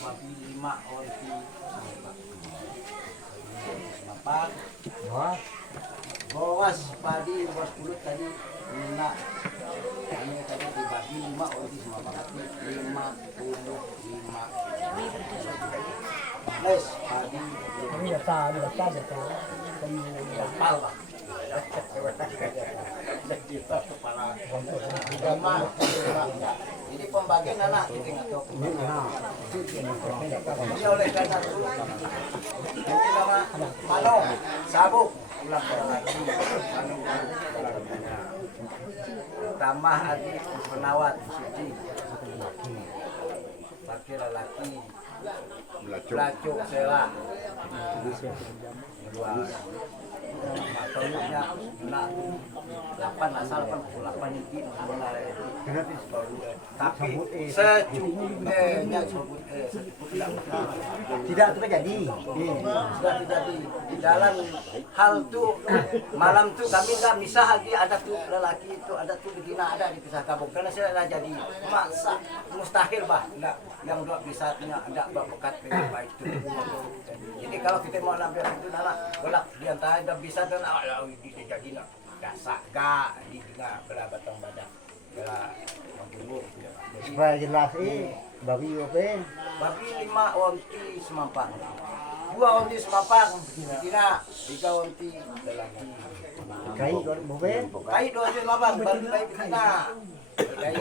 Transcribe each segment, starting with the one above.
babi 5 onti semapang. Wah. Bawas padi bawas kulit tadi lunak. Kami tadi di babi 5 onti semapang hati 55. Les padi. Ini data. Kapal lah. Kepala agama. Ini pembagian anak kita nggak tahu. Ini oleh karena itu ini nama Mano Sabuk ulang lagi tambah adik penawat suci pakai lelaki belacok sela dua matanya nak 8 asal 8 ini mulai tapi secukupnya tidak itu jadi sudah tidak di dalam hal tuh malam tuh kami nggak bisa lagi ada tuh lelaki itu ada tuh betina ada di pisah kabung karena saya ada jadi masa mustahil bah enggak yang dua bisa enggak berbekat dengan baik itu jadi kalau kita mau ambil itu nana belak di antara ada bisa dan di jadi nak dasar gak di tengah belah batang badak belah membunuh supaya jelas babi apa? babi 5 onti semampang 2 onti semampang betina 3 onti lelaki Kai kalau boben kai 2 onti semampang baru kai betina kai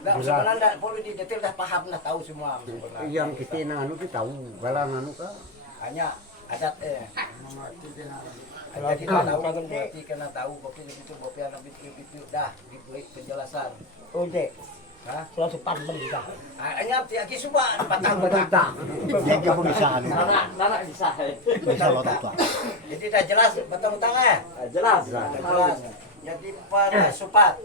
nggak sebenarnya nggak perlu didetail dah paham dah tahu semua yang kita anu tu tahu galang anu ka hanya adat jadi tahu berarti kena tahu bokeh itu bokeh anak itu dah diberi penjelasan ode hah Selalu sepan bisa. hanya tiap semua patang tak jadi kamu bisa anu Nana bisa. bisa lo tak jadi dah jelas betang-betang Jelas. jelas jadi pensupat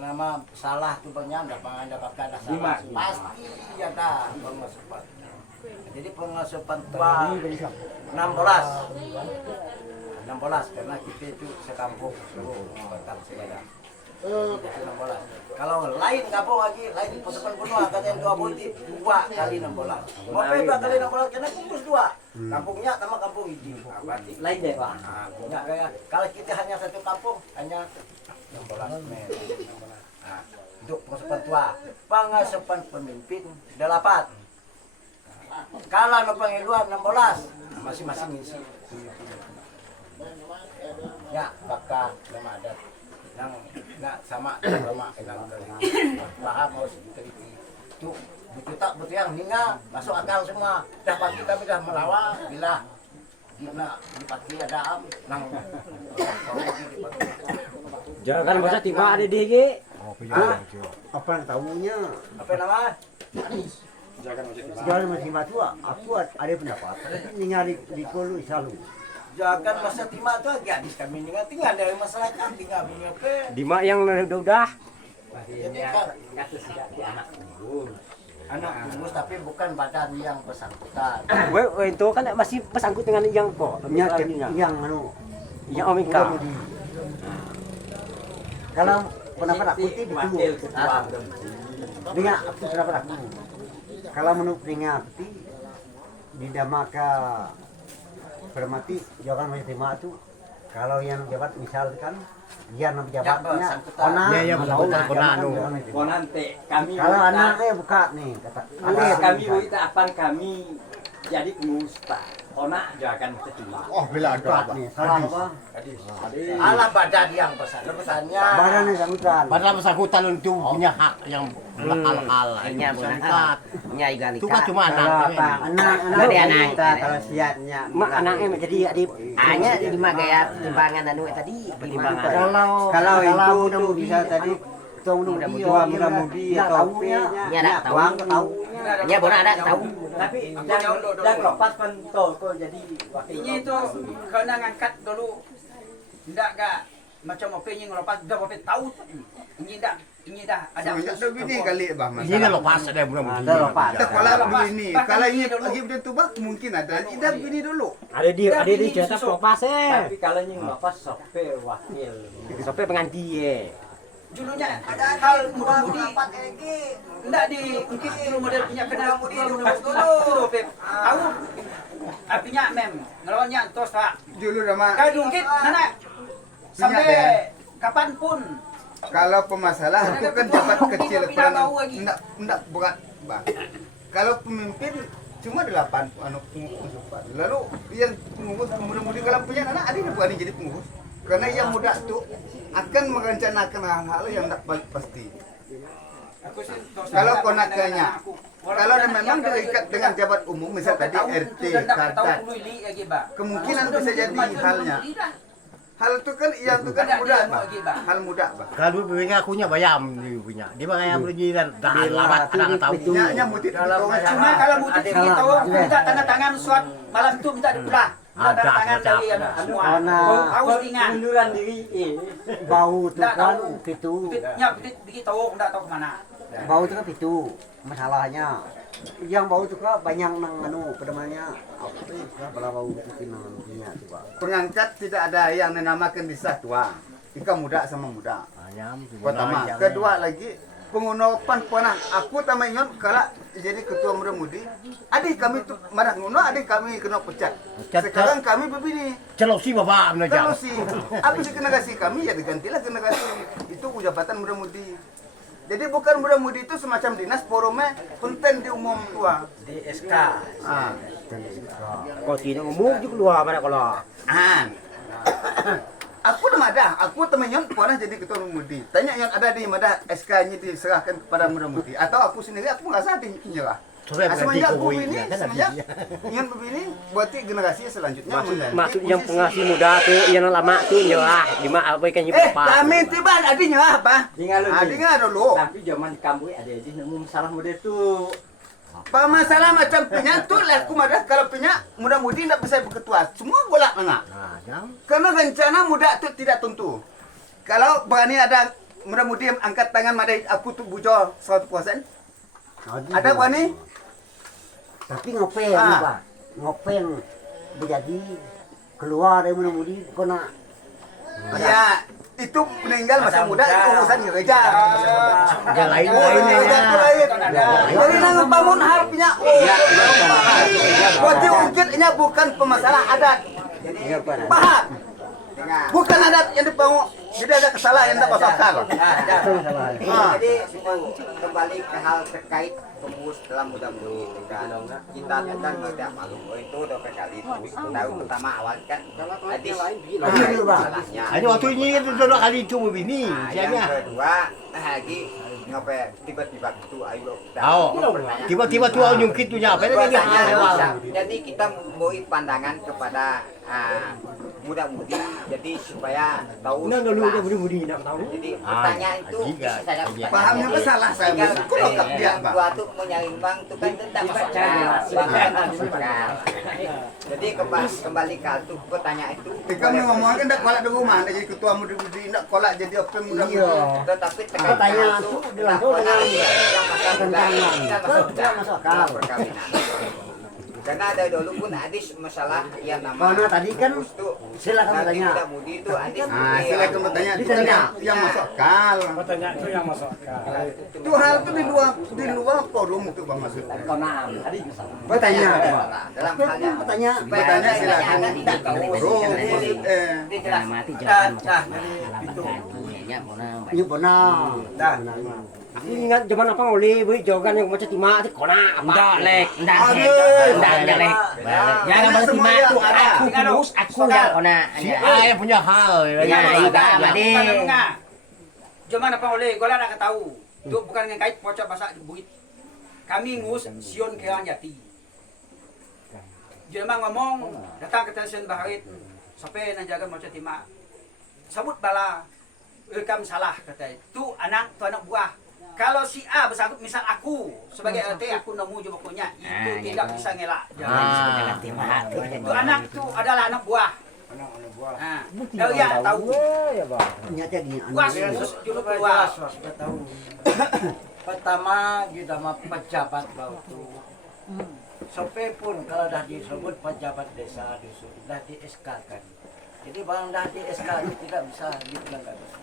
nama salah tuh banyak dapatkan salah pasti ada pengasupan jadi pengasupan tua 16 karena kita itu sekampung batang segala itu 16 kalau lain kampung lagi lain pasukan gunung katanya 2 bonti 2 kali 16 mau 2 kali 16 karena kumpul 2 kampungnya sama kampung ini berarti Lain deh Pak. punya kayak kalau kita hanya satu kampung hanya 16 meter. Nah, untuk pengasupan tua, pengasupan pemimpin 8. Kalau no pengiluan 16, masing-masing ngisi. Ya, bakal nama adat yang nggak sama dengan paham harus diteliti. Itu butuh tak butuh yang hingga masuk akal semua. Dah pagi kami dah melawan bila di pagi ada am nang Jangan masa tiba ada DG. apa yang tahunya apa nama? segala macam batu aku ada pendapat ini nyari di kolu selalu Jangan masa timah tu agak habis kami tinggal dari masyarakat tinggal punya apa? Dima yang udah. Jadi anak tunggus tapi bukan badan yang bersangkutan. Itu kan masih bersangkut dengan yang kok. yang anu Yang Omika. kalau pendapat aku itu betul dengan aku pendapat aku kalau menurut dengan aku di damaka bermati jangan terima itu kalau yang jabat misalkan dia nama jabatnya Konante kami kalau anaknya buka nih kata kami itu apa kami jadi pengusta. Onak jangan terima. oh bila ada nih salah apa Alah badan yang pesannya. badan yang sambutan Padahal bersangkutan itu punya hak yang hal-hal Nya benar. Nya igan itu kan cuma kalau anak. apa anak kita kalau siatnya Mak anaknya jadi adik. Hanya di gaya timbangan anu tadi timbangan. kalau itu udah bisa tadi muda-mudi atau Nya ada tahu. Nya bona ada tahu. Tapi yang lepas pentol kok jadi wakil. Ini itu kena ngangkat dulu. Tidak gak macam apa yang lepas dah apa tahu. Ini dah ada. Ada begini kali bah mas. Ini kan lepas ada mudah-mudahan. ada lepas Kalau begini, kalau ini lagi betul bah mungkin ada. Tidak begini dulu. Ada di jatah lepas Tapi kalau yang lepas sampai wakil. Sampai penganti ya. julunya hal muda-mudi Empat lagi. enggak di mungkin dulu model punya kenal mudi dulu Pep. Tahu artinya mem ngelawannya entos Pak. Dulu nama Kan mungkin nana sampai kapanpun kalau pemasalah itu kan jabat kecil peranan enggak bukan Bang. Kalau pemimpin cuma 8 pengurus. Lalu yang pengurus muda-mudi kalau punya anak ada yang bukan jadi pengurus. Karena yang muda tuh akan merencanakan hal-hal yang tidak pasti. Kalau konaknya, kalau memang terikat dengan jabat umum, misal tadi RT, Kartat, kemungkinan bisa jadi halnya. Hal itu kan, iya itu kan mudah, Pak. Hal mudah, Pak. Kalau punya akunya bayam dia punya. Dia bayam lagi dan dah labat anak tahu. Nya mutit Cuma kalau mudik kita minta tanda tangan surat malam itu minta dipulah. Tanda tangan dari semua. Harus ingat. Pengunduran diri. Bau tuh kan itu. Petitnya petit dikit tahu enggak tahu kemana. Bau itu kan itu masalahnya. Yang bau itu kan banyak nang pedamanya apa sih bala bau itu pinangnya itu Pak. Pengangkat tidak ada yang dinamakan disah tua. Ika muda sama muda. Ayam. Pertama, kedua lagi pengunopan panah. Aku tamayun kalau jadi ketua muda-mudi, adik kami tuh marah nguno, adik kami kena pecat. Sekarang kami begini. Celosi bapak Kalau menajak. sih, apa sih kena kasih kami ya digantilah kena kasih. Itu jabatan muda-mudi. Jadi bukan muda-mudi itu semacam dinas forumnya konten di umum tua. Di SK. Ah. Kau tidak ngomong juga luar mana kalau. Ah. Aku ada, aku temennya pernah jadi ketua muda-mudi. Tanya yang ada di mana SK-nya diserahkan kepada muda-mudi atau aku sendiri aku nggak sadar nyerah. Semenjak aku ini, semenjak yang begini, berarti generasi selanjutnya Maksud yang pengasih muda tuh yang lama tuh nyerah di mana apa ikan kami tiba adinya apa? Tinggal dulu. Adinya dulu. Tapi zaman di kampung ada aja nemu masalah model tuh. Pak masalah macam punya tuh lah aku madah kalau punya muda-mudi tidak bisa berketua. Semua bola enggak. Karena rencana muda itu tidak tentu. Kalau berani ada muda-mudi yang angkat tangan madai aku tuh bujol 100%. Ada berani? Tapi ngopeng Pak. Ngopeng menjadi keluar dari muda-mudi kena Ya, itu meninggal masa muda itu urusan gereja. Yang lain Gereja itu lain. Jadi nang bangun harapnya. Berarti ungkitnya bukan pemasalah adat. Paham? Bukan adat yang dibangun. Tidak ada kesalahan yang tidak masuk akal. Jadi kembali ke hal terkait pengurus dalam muda-mudi kita tentang tidak malu itu udah kali itu tahu pertama awal kan hadis masalahnya. Hanya waktu ini kan dua kali cuma bini. Yang kedua lagi ngapain tiba-tiba itu ayo kita Tiba-tiba tuh nyungkit tuh nyapa jadi kita memberi pandangan kepada muda-mudi jadi supaya tahu budi nak tahu. jadi pertanyaan itu saya Pahamnya masalah saya. Kok lengkap dia, Pak? Gua tuh menyeimbang itu kan tidak masuk akal. Jadi kembali ke itu pertanyaan itu. Kami ngomong kan tidak kolak di rumah, tidak jadi ketua muda-mudi, tidak kolak jadi apa muda-mudi. Tetapi pertanyaan itu dilakukan yang masuk akal perkawinan. Karena ada dulu pun hadis masalah yang Karena tadi kan silakan bertanya. Muda-mudi itu hadis. Silakan bertanya itu kan yang masuk akal. Itu hal itu di luar forum itu Bang Masud. Kau naam tadi masalah. Bertanya. Dalam halnya Bertanya. Bertanya silakan. Forum. Mati jangan Ini benar. Aku ingat zaman apa oleh beri jogan yang macam timah itu kona apa? Enggak lek, enggak lek. Jangan Semua bertimah yang tuh ada. aku kurus, aku yang kona. Si A yang punya hal. Ya, iba made. Zaman apa oleh gua nak tahu. Itu bukan dengan kait pocok bahasa buit. Kami ngus Sion Kerang Jati. Jelma ngomong datang ke stasiun Baharit. Sampai nang jaga macam timah. Sebut bala rekam salah kata itu anak buah. Kalau si A bersangkut misal aku sebagai RT aku nemu je pokoknya itu tidak bisa ngelak. Itu anak itu adalah anak buah. Kalau ya tahu. Nyata gini. Kuas juru keluar. Sudah tahu. Pertama di nama pejabat waktu. Sampai pun kalau dah disebut pejabat desa dusun dah di SK kan. Jadi bang dah di SK itu tidak bisa dibilang nggak bisa.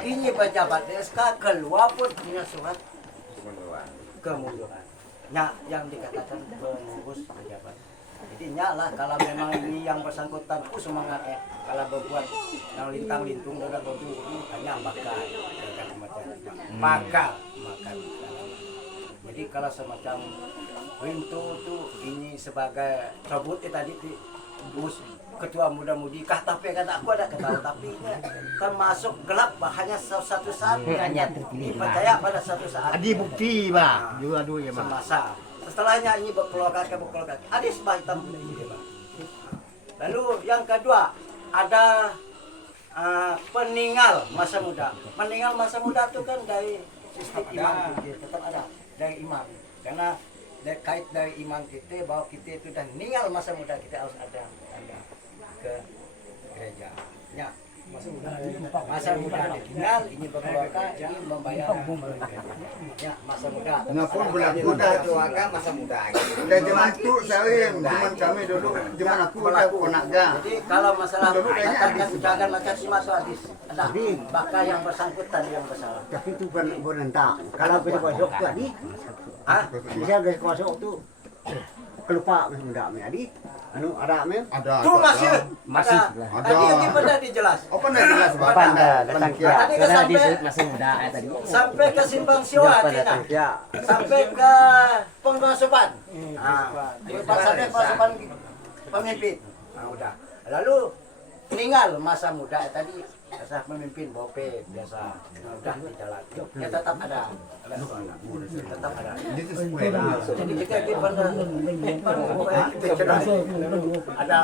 Ini pejabat di SK keluar pun punya surat kemunduran. Yang dikatakan pengurus pejabat. Jadi lah kalau memang ini yang bersangkutan semangat kalau berbuat yang lintang-lintung dan berdua hanya bakal makan. Jadi kalau semacam Wintu itu ini sebagai sebut tadi bus ketua muda-mudi kah tapi kata aku ada ketahui tapi ini termasuk gelap hanya satu saat hanya dipercaya pada satu saat. Adi bukti bah, juga dulu ya bah. Semasa setelahnya ini berkeluar kaki adis bah hitam putih bah. Lalu yang kedua ada peninggal masa muda. Meninggal masa muda itu kan dari sistem imam tetap ada dari imam karena kait dari iman kita bahwa kita itu dan meninggal masa muda kita harus ada ke gereja. Ya, masa muda ditinggal ini berkeluarga ini membayar ya masa muda. Ngapun berlaku dah tu akan masa muda. Dah zaman tu salim, zaman kami dulu, zaman aku dah konaga. Jadi kalau masalah katakan jangan macam si masuk hadis. Ada bakal yang bersangkutan yang bersalah. Tapi itu bukan entah. Kalau kita kosok tu tadi, bisa kita kosok tu kelupa muda me adi. Anu ada me? Ada. Tu masih. Tadi ini pernah dijelas. Oh pernah jelas Pak. Tadi ke sampai masih muda tadi. sampai ke simpang siwa Tina. Sampai ke pengasupan. Sampai pengasupan pemimpin. Nah, udah. Lalu meninggal masa muda tadi masa pemimpin bope biasa. Nah, udah di jalan. Ya tetap ada. Tetap ada. Jadi kita pernah ada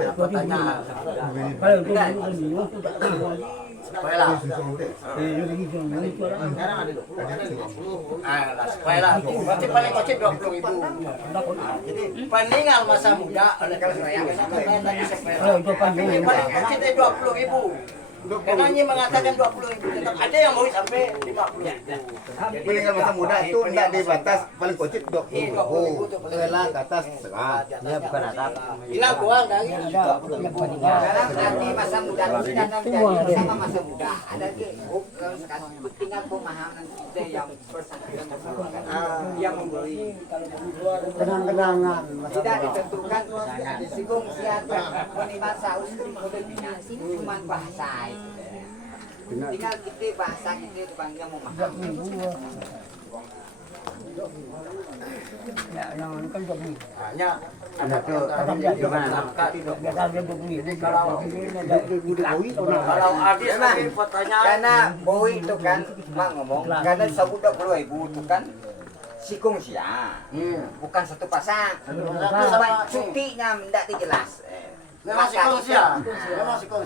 apa tanya sekolah sekolah berarti paling kecil 20.000. Jadi peninggal masa muda oleh karena tadi sekolah paling kecil 20.000. Karena ini mengatakan 20.000 tetap ada yang mau sampai 50.000. Meninggal masa muda itu tidak dibatas paling kocit 20.000. Kelah ke atas setengah. Ya bukan atap. Hilang kurang dari 20.000. Dalam arti masa muda itu dan menjadi sama masa muda. Ada tinggal pemahaman kita yang bersangkutan yang memberi Kenang-kenangan. tidak ditentukan disinggung siapa menimbang saus cuma bahasa itu. Tinggal kita bahasa kita dipanggil memahami. Hanya ada kalau hadis lagi pertanyaan Karena Boy itu kan mak ngomong karena sebut 20.000 itu kan sikung sia. Bukan satu pasang. Cuma cutinya tidak dijelas. memang sikongsia.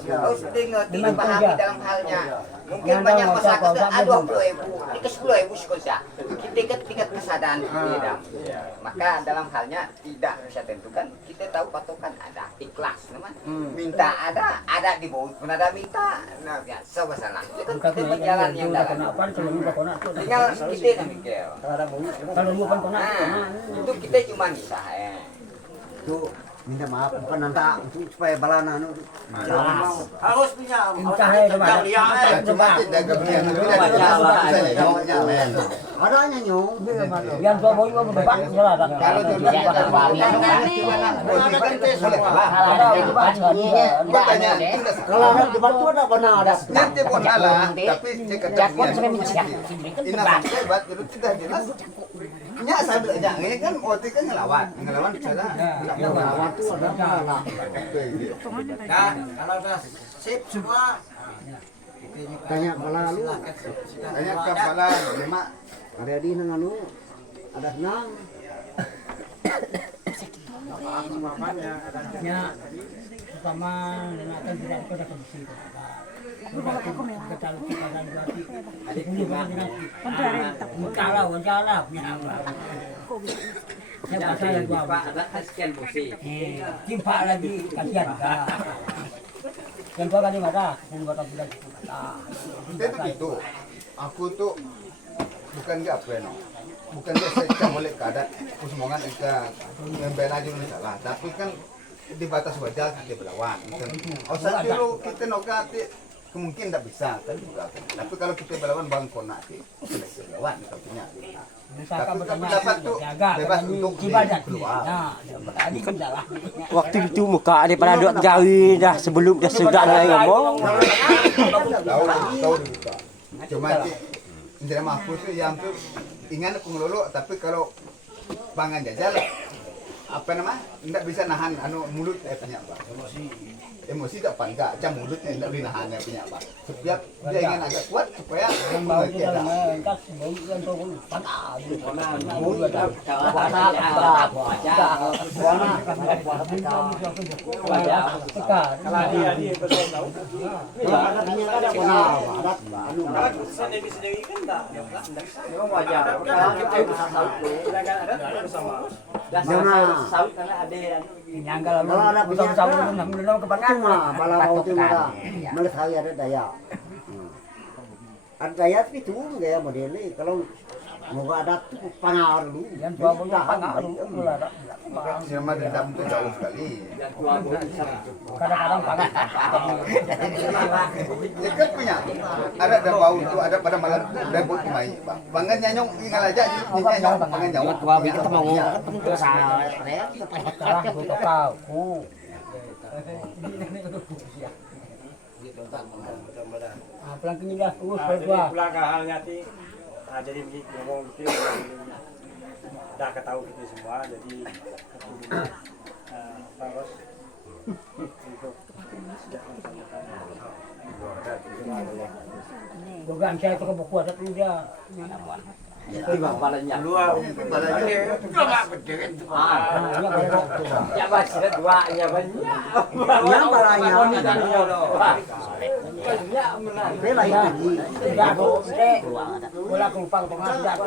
Harus ngerti dipahami dalam halnya. Mungkin banyak masyarakat ada 20.000, ini 10.000 sikongsia. Kita kan tingkat kesadaran beda. Maka dalam halnya tidak bisa tentukan. Kita tahu patokan ada ikhlas, teman. Minta ada di bawah pun ada minta. Nah, ya, serba salah. Itu kan kita berjalan yang dalam. Tinggal kita yang mikir. Nah, itu kita cuma nisah ya. Itu minta maaf bukan nanti untuk supaya balana anu Harus punya Cuma tidak kemudian adanya nyong Yang tua boy mau bebas salah tak. kalau jodohnya bertanya kalau ada debat itu ada benar ada nanti pun ala tapi cek ini hebat itu tidak jelas nya sambil aja ini kan OT kan ngelawan saja lawan itu ada malah Nah, kalau udah sip semua tanya lalu tanya kepala lima ada di nang anu ada senang Ya, pertama nenakan tidak pada kondisi. Kita kita dan berarti. Kalau wajalah punya apa. Saya pasal yang gua. Pak ada sekian musik. Timpa lagi kasihan ka. Yang tua kali ada, yang batang bulan itu. itu gitu aku tuh bukan gak apa no bukan gak saya boleh keadaan kusemongan kita membela aja salah tapi kan di batas wajar kita berlawan. Oh dulu kita nogat kemungkinan tidak bisa kan juga. Tapi kalau kita berlawan bang kona kita berlawan kita punya. Misalkan Tapi dapat tuh bebas untuk keluar. Waktu itu muka dia pada duk jari dah sebelum dia sudah nak ngomong. Tahu juga. Cuma Indra Mahfuz tuh yang tuh ingat pengelola tapi kalau pangan jajal apa nama tidak bisa nahan mulut punya apa emosi tak enggak cam mulutnya tidak boleh nahan punya apa setiap dia ingin agak kuat supaya mengerti ada Kalau ada bersama-sama belum kepangan. Cuma kalau itu mah melihat hari ada daya. Ada daya tapi turun gaya modelnya. Kalau mau ada tuh pangar dulu. Yang tua pun pangar dulu. Sama dendam itu jauh sekali. Kadang-kadang pangar. Ya kan punya. Ada bau itu ada pada malam debut mai. Bangan nyanyong ingal aja nyanyong bangan nyanyong. Tua kita mau ngomong Salah untuk kau. Pulang ke Nigas terus berdua. Pulang ke halnya ti, jadi ngomong gitu, dah ketahui kita semua, jadi terus untuk Dugaan saya itu kebuku ada tuh dia. Tiba balanya. Luar balanya. Cuma berderet. Ya basir duanya banyak. Yang balanya Banyak menang. bela itu. Tidak aku, bola kumpang tengah tidak aku.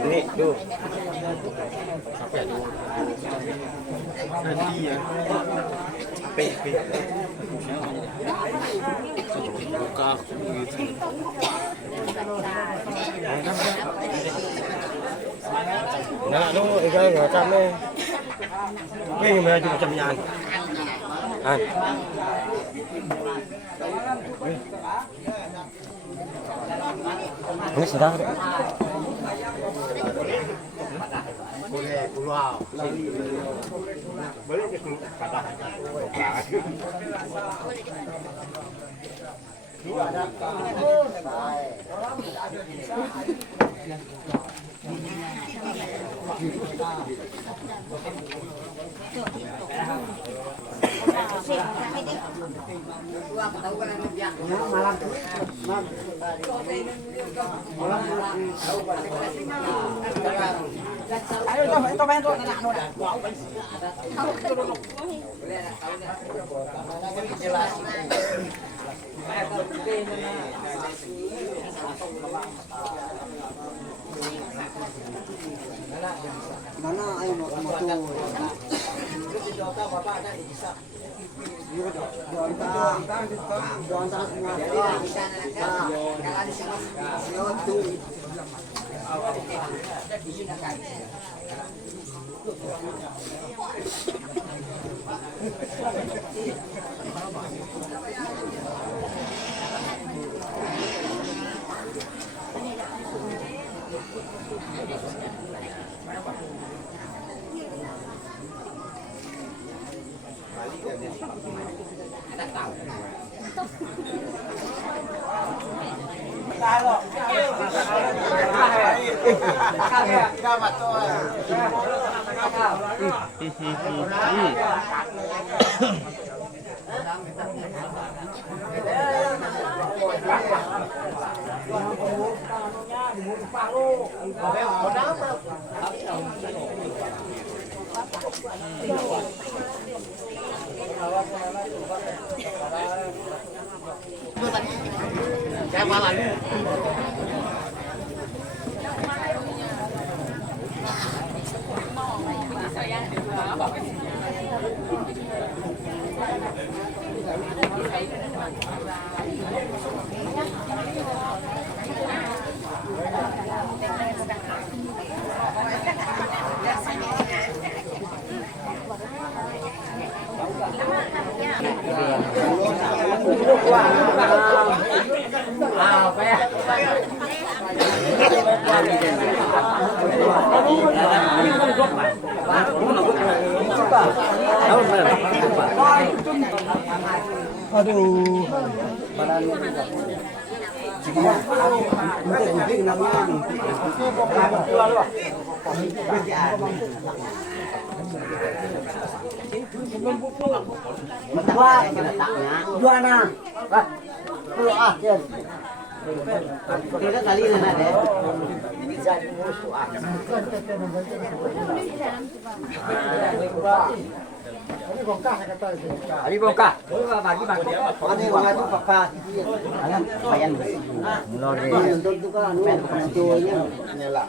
Ini tuh. Nah, lu ikan macam ni. Ini macam macam ni. Ini sudah. Boleh keluar. boleh ke kata. Mana ayo motor. Aduh. Juana. Pulau akhir. Kita kali ini ada. Jadi musuh akhir. Ari bongkah. Bagi bagi. Ini orang itu papa. Alam bayan. Untuk itu kan penjualnya nyala.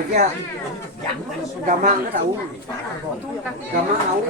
Dia gamang tahu. Gamang tahu.